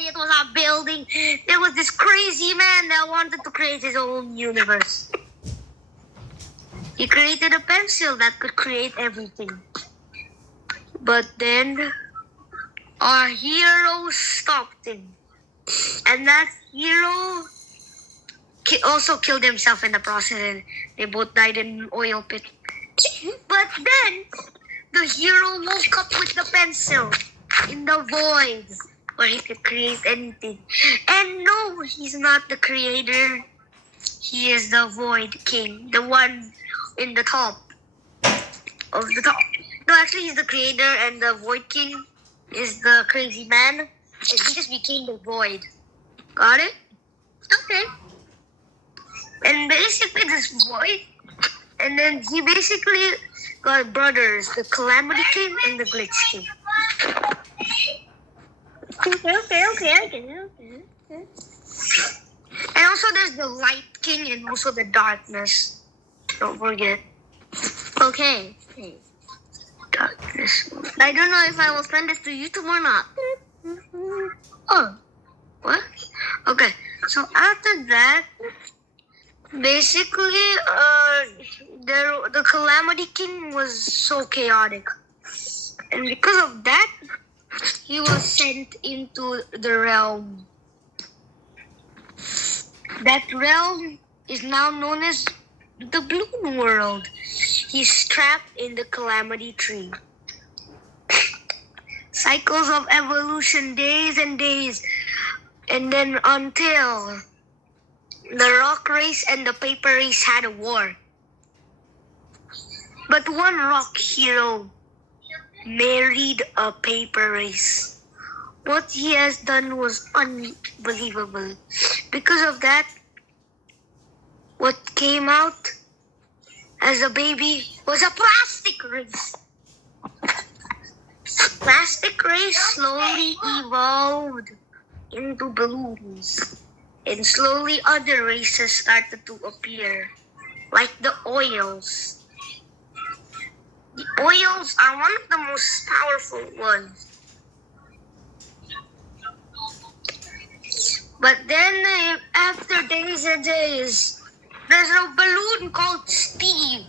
chariot, was a building. There was this crazy man that wanted to create his own universe. He created a pencil that could create everything. But then our hero stopped him. And that hero also killed himself in the process, and they both died in an oil pit. But then the hero woke up with the pencil in the void where he could create anything. And no, he's not the creator. He is the Void King, the one in the top of the top. No, actually, he's the creator, and the Void King is the crazy man. And he just became the Void. Got it? Okay. And basically, this Void, and then he basically got brothers, the Calamity King and the Glitch King. Okay. And also there's the Light King and also the Darkness. Don't forget. Okay. Darkness. I don't know if I will send this to YouTube or not. Oh. What? Okay. So after that, basically, the Calamity King was so chaotic. And because of that, he was sent into the realm. That realm is now known as the Balloon World. He's trapped in the Calamity Tree. Cycles of evolution, days and days. And then until the rock race and the paper race had a war. But one rock hero married a paper race. What he has done was unbelievable. Because of that, what came out as a baby was a plastic race. Plastic race slowly evolved into balloons. And slowly other races started to appear, like the oils. The oils are one of the most powerful ones. But then, after days and days, there's a balloon called Steve.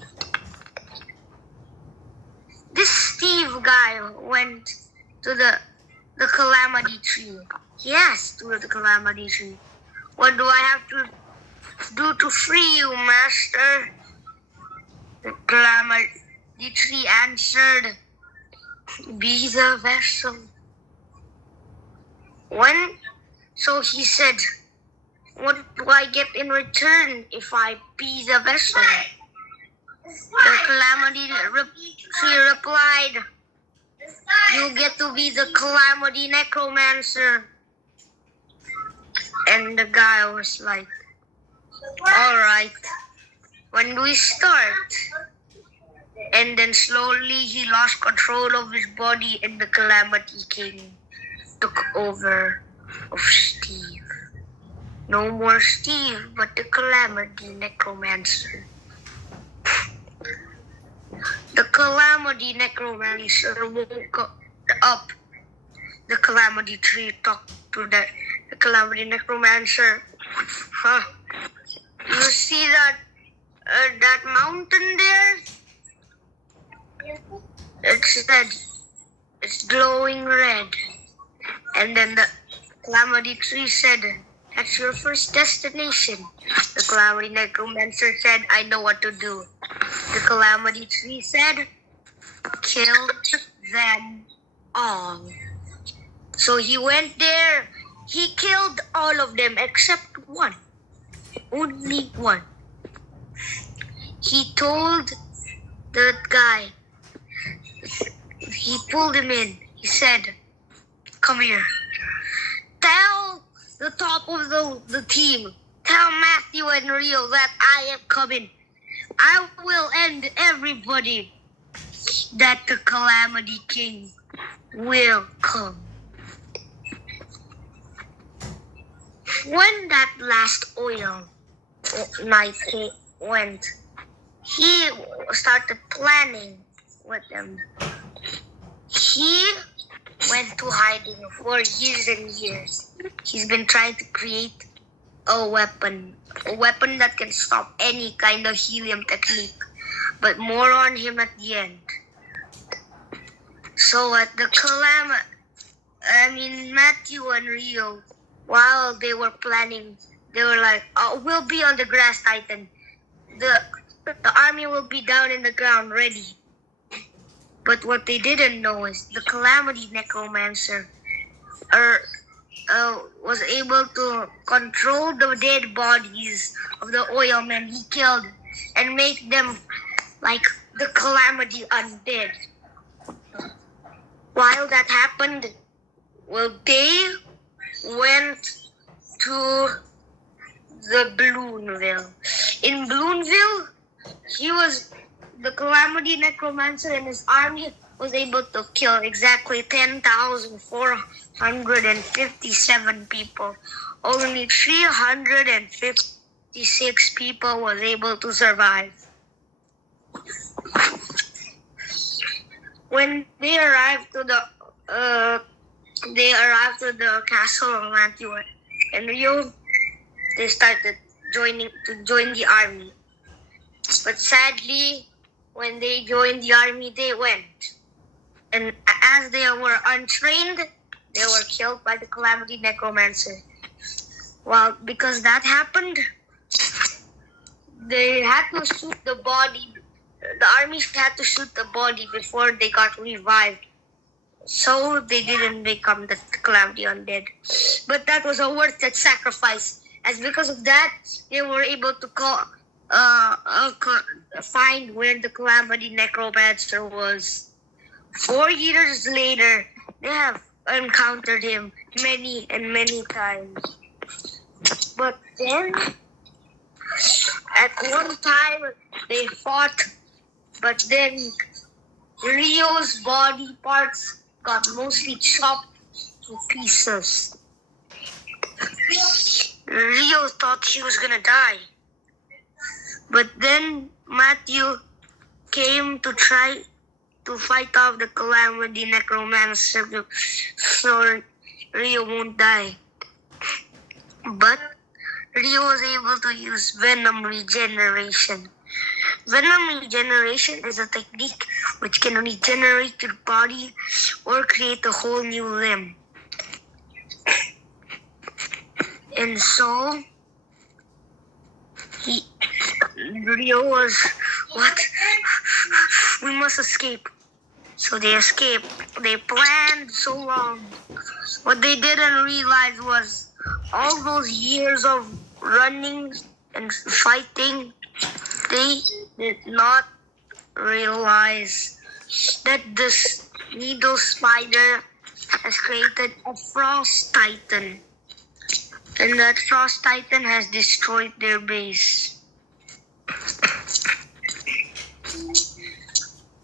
This Steve guy went to the Calamity Tree. Yes, to the Calamity Tree. What do I have to do to free you, Master? The Calamity Tree answered, be the vessel. So he said, what do I get in return if I be the vessel? The Calamity Tree replied, you get to be the Calamity Necromancer. And the guy was like, alright, when do we start? And then slowly he lost control of his body and the Calamity King took over of Steve. No more Steve, but the Calamity Necromancer. The Calamity Necromancer woke up. The Calamity Tree talked to the Calamity Necromancer. You see that mountain there? It's glowing red. And then the Calamity Tree said, that's your first destination. The Calamity Necromancer said, I know what to do. The Calamity Tree said, kill them all. So he went there. He killed all of them except one. Only one. He told that guy, he pulled him in. He said, come here. Tell the top of the team, tell Matthew and Rio that I am coming. I will end everybody, that the Calamity King will come. When that last oil night went, he started planning with them. He went to hiding for years and years. He's been trying to create a weapon that can stop any kind of helium technique. But more on him at the end. So at the Matthew and Rio, while they were planning, they were like, "Oh, we'll be on the grass Titan. The army will be down in the ground ready." But what they didn't know is the Calamity Necromancer was able to control the dead bodies of the oilmen he killed and make them like the Calamity Undead. While that happened, they went to the Bloonville. In Bloonville, the Calamity Necromancer and his army was able to kill exactly 10,457 people. Only 356 people was able to survive. When they arrived to the castle of Matthew and Rio, they started to join the army. But sadly, when they joined the army, they went. And as they were untrained, they were killed by the Calamity Necromancer. Well, because that happened, they had to shoot the body. The army had to shoot the body before they got revived. So they didn't become the Calamity Undead. But that was a worth it sacrifice. As because of that, they were able to find where the Calamity Necromancer was. 4 years later, they have encountered him many and many times. But then, at one time, they fought, but then Rio's body parts got mostly chopped to pieces. Rio thought he was gonna die. But then Matthew came to try to fight off the Calamity Necromancer so Rio won't die. But Rio was able to use Venom Regeneration. Venom Regeneration is a technique which can regenerate your body or create a whole new limb. And so, Rio was, what? We must escape. So they escaped. They planned so long. What they didn't realize was all those years of running and fighting, they did not realize that this needle spider has created a frost titan. And that frost titan has destroyed their base.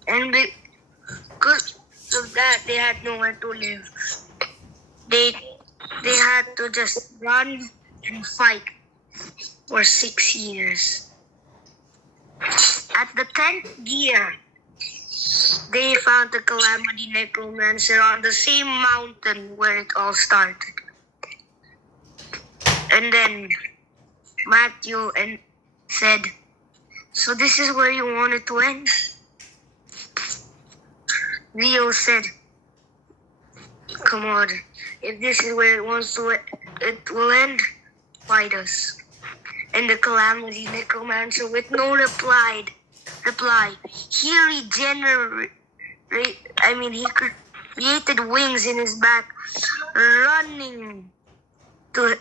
And because of that, they had nowhere to live. They had to just run and fight for 6 years. At the 10th year, they found the Calamity Necromancer on the same mountain where it all started. And then Matthew said, "So this is where you want it to end?" Rio said, "Come on, if this is where it will end, fight us." And the Calamity Necromancer, with no reply, he created wings in his back, running to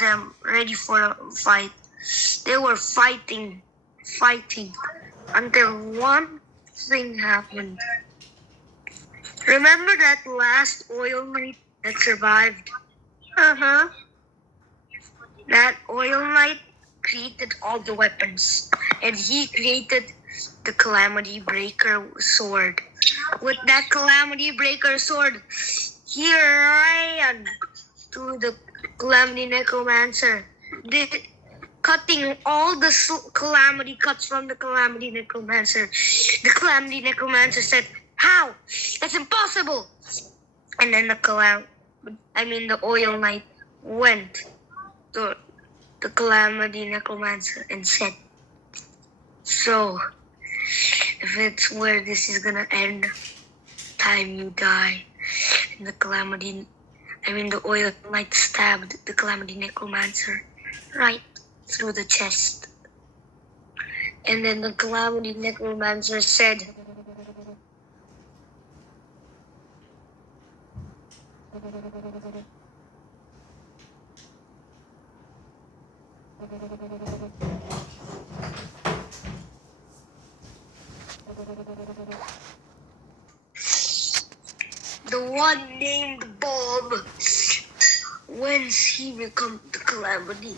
them, ready for a fight. They were fighting, until one thing happened. Remember that last oil knight that survived? That oil knight created all the weapons, and he created the Calamity Breaker sword. With that Calamity Breaker sword, he ran to the Calamity Necromancer, cutting all the calamity cuts from the Calamity Necromancer. The Calamity Necromancer said, How? That's impossible. And then the oil knight went to the Calamity Necromancer and said, so, if it's where this is gonna end, time you die. And the oil knight stabbed the Calamity Necromancer right through the chest. And then the Calamity Necromancer said, the one named Bob, whence he become the Calamity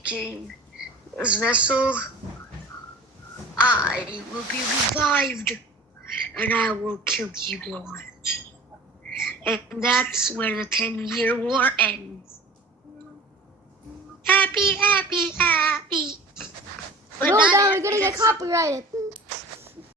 King. This vessel, I will be revived, and I will kill you all. And that's where the 10-year war ends. Happy, happy, happy. No, now we're gonna get copyrighted.